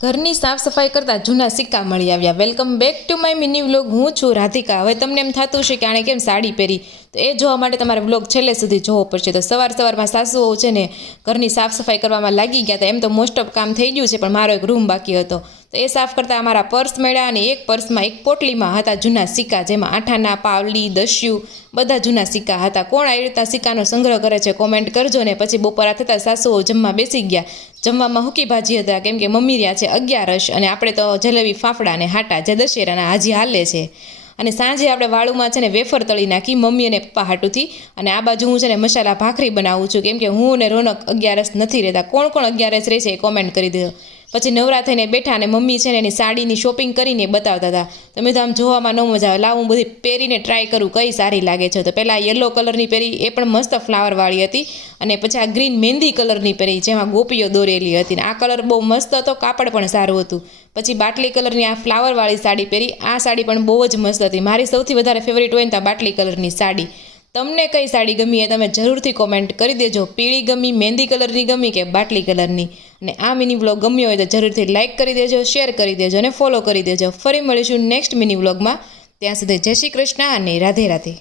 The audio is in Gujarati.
ઘરની સાફ સફાઈ કરતાં જૂના સિક્કા મળી આવ્યા। Welcome back to my mini vlog. હું છું રાધિકા। હવે તમને એમ થતું હશે કે આણે કેમ સાડી પહેરી, તો એ જોવા માટે તમારે વ્લોગ છેલ્લે સુધી જોવો પડશે। તો સવારમાં સાસુઓ છે ને ઘરની સાફ સફાઈ કરવામાં લાગી ગયા હતા। એમ તો મોસ્ટ ઓફ કામ થઈ ગયું છે, પણ મારો એક રૂમ બાકી હતો, તો એ સાફ કરતાં અમારા પર્સ મળ્યા, અને એક પર્સમાં એક પોટલીમાં હતા જૂના સિક્કા, જેમાં આઠાના, પાવલી, દસ્યુ બધા જૂના સિક્કા હતા। કોણ આવી રીતના સિક્કાનો સંગ્રહ કરે છે કોમેન્ટ કરજો ને। પછી બપોરા થતાં સાસુઓ જમવા બેસી ગયા। જમવામાં હુકી ભાજી હતા, કેમ કે મમ્મી રહ્યા છે 11 અને આપણે તો જલેબી, ફાફડા અને હાટા જે દશેરાના હાજી હાલે છે। અને સાંજે આપણે વાળુમાં છે ને વેફર તળી નાખી મમ્મી અને પપ્પા હાટુથી। અને આ બાજુ હું છે ને મસાલા ભાખરી બનાવું છું, કેમ કે હું અને રોનક 11 નથી રહેતા। કોણ 11 રહેશે એ કોમેન્ટ કરી દેજો। પછી નવરા થઈને બેઠા, અને મમ્મી છે ને એની સાડીની શોપિંગ કરીને બતાવતા હતા। તમે તો આમ જોવામાં ન મજા આવે, લાવ હું બધી પહેરીને ટ્રાય કરું કઈ સારી લાગે છે। તો પહેલાં યલો કલરની પહેરી, એ પણ મસ્ત ફ્લાવરવાળી હતી, અને પછી આ ગ્રીન મહેંદી કલરની પહેરી, જેમાં ગોપીઓ દોરેલી હતી, ને આ કલર બહુ મસ્ત હતો, કાપડ પણ સારું હતું। પછી બાટલી કલરની આ ફ્લાવરવાળી સાડી પહેરી, આ સાડી પણ બહુ જ મસ્ત હતી। મારી સૌથી વધારે ફેવરિટ હોય ને તો બાટલી કલરની સાડી। તમને કઈ સાડી ગમી એ તમે જરૂરથી કોમેન્ટ કરી દેજો। પીળી ગમી, મહેંદી કલરની ગમી કે બાટલી કલરની? અને આ મિની વ્લોગ ગમ્યો હોય તો જરૂરથી લાઇક કરી દેજો, શેર કરી દેજો અને ફોલો કરી દેજો। ફરી મળીશું નેક્સ્ટ મિની વ્લોગમાં। ત્યાં સુધી જય શ્રી કૃષ્ણ અને રાધે રાધે।